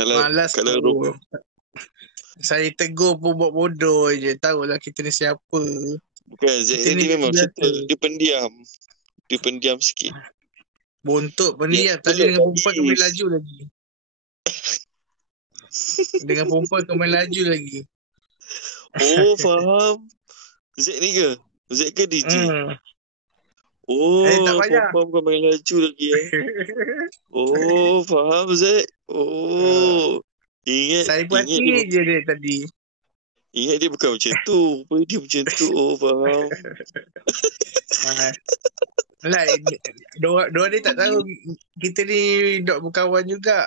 Malas kalau tu. Saya tegur pun buat bodoh je. Tahulah kita ni siapa. bukan Z Kita ni ni memang macam tu. biasa. Dia pendiam sikit. Bontot pendiam. Tadi peluk dengan perempuan kau main Is. laju lagi. Dengan perempuan kau main laju lagi. Oh, faham. Z ni ke? Z ke DJ? Tak Oh, payah. perempuan bukan main laju lagi Oh, faham Z. Oh. Saya Ingat perhati dia je dia tadi. Ingat dia bukan macam tu. Rupanya dia macam tu. Oh, faham. Dua dia tak tahu kita ni dok berkawan juga.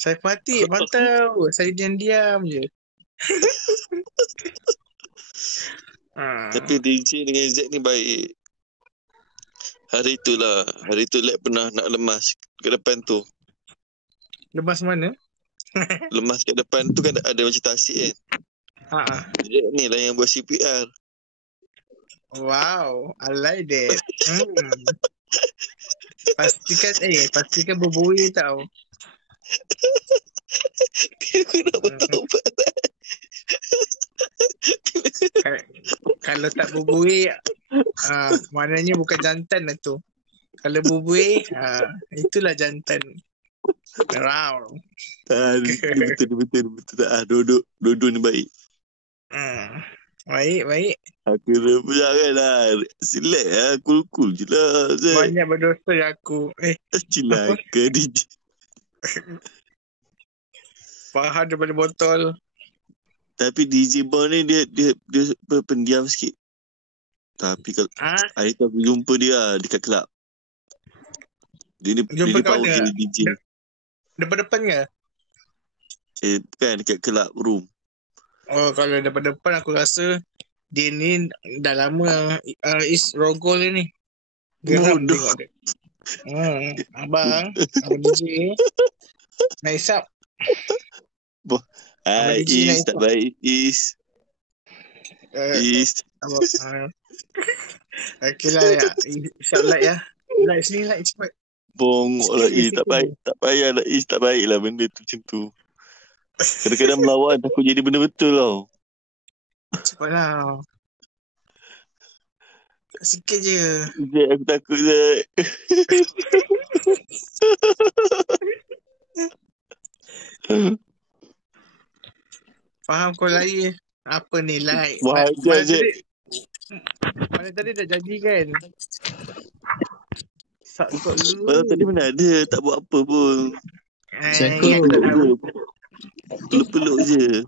Saya perhati, pantau. Saya diam-diam je. Tapi DJ dengan Z ni baik. Hari tu Lek pernah nak lemas ke depan tu. Lepas mana? Lemas kat depan tu kan ada macam tasik kan. Z ni lah yang buat CPR. Wow, I like that. Pastikan berbuih tau. Dia nak bertaubat. Kalau tak berbuih, maknanya bukan jantan lah tu. Kalau berbuih, itulah jantan. Wow. Betul. Dua-dua ni baik. Baik. Aku jangan lah. Select lah. Cool je lah. Banyak berdosa aku. Cilaka DJ. Faham daripada botol. Tapi DJ Bon ni dia pendiam sikit. Tapi kalau hari tu aku jumpa dia dekat kelab. Dia power DJ. Depan-depan ke? Bukan dekat kelab room. Oh, kalau depan-depan aku rasa dia ni dah lama is rogol ni. Geram tengok dia. Abang DJ nak isap. Is tak baik Is. Okay lah ya. Isap light ya. Light sini light cepat. Bongok lah Is. Tak payah lah Is. Tak baik lah benda tu macam tu. Kadang-kadang melawan takut jadi benda betul tau. Cepatlah. Sikit je. Zek, aku takut Zek. Faham kau lari. Apa ni like? Wajar Zek. Mana tadi dah janji kan? Tadi mana ada. Tak buat apa pun. Peluk-peluk je.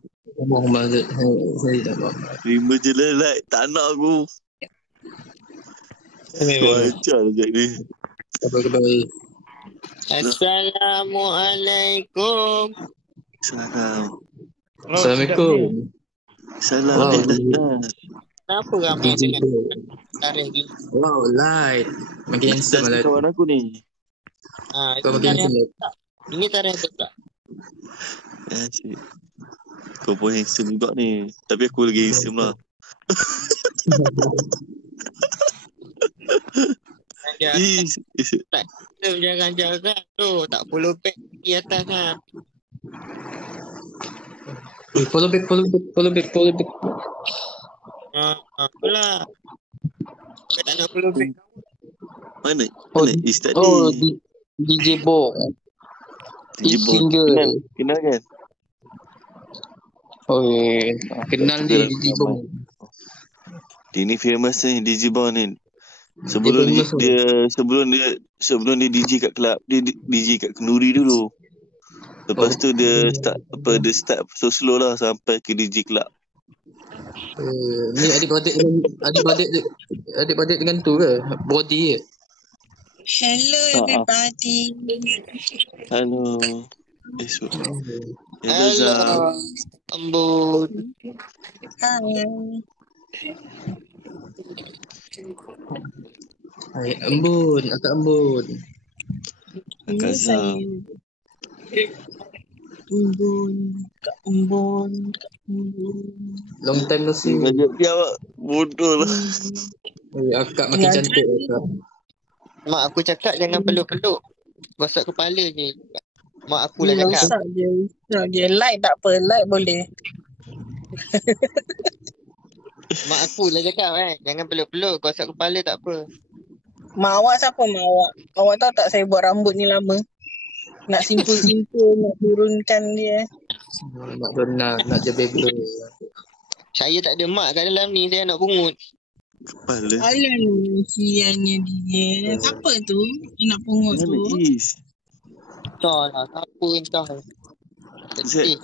Saya tak buat. Terima je lah like. Tak nak aku. Wajar lah Zek ni. Khabar-khabar. Assalamualaikum. Assalamualaikum. Salam Kenapa ramai dengan tarikh gini? Wow, light. Makin handsome lah. Kawan aku ni. Kau makin handsome. Ini tarikh betul. Kau pun handsome juga ni. Tapi aku lagi handsome lah. Jangan tu. Tak follow back di atas kan. Follow back. Apalah. Kau tak nak follow back. Mana Is tadi? Oh, DJ Bong. DJ Bong. Kenal kan? Oh, kenal dia DJ Bong. Dia ni famous ni DJ Bong ni. Sebelum dia DJ kat kelab, dia DJ kat Kenduri dulu. Lepas tu dia start slow lah sampai ke DJ kelab. Ni adik-beradik dengan tu ke? Body ke? Hello everybody. Hello. Hello. Ambon. Hai Ambon, Akak Ambon. Akak Zam. Ambon. Long time no see. Ngajak dia awak bodoh lah. Akak makin cantik Akak. Mak aku cakap jangan peluk-peluk. Gosok kepala je. Mak aku lah cakap. Rosak je. Like tak apa. Like boleh. Mak aku lah cakap jangan peluk-peluk. Gosok kepala tak apa. Mak awak siapa mak awak? Awak tahu tak saya buat rambut ni lama? Nak simpul-simpul, nak turunkan dia. Mak Donna nak je bebel. Saya tak ada mak kat dalam ni. Saya nak pungut. Kepala. Alah, siannya dia. Siapa tu? Yang nak pungut Mana tu? Is? Entah lah. Siapa entah. Tak Zat. sedih.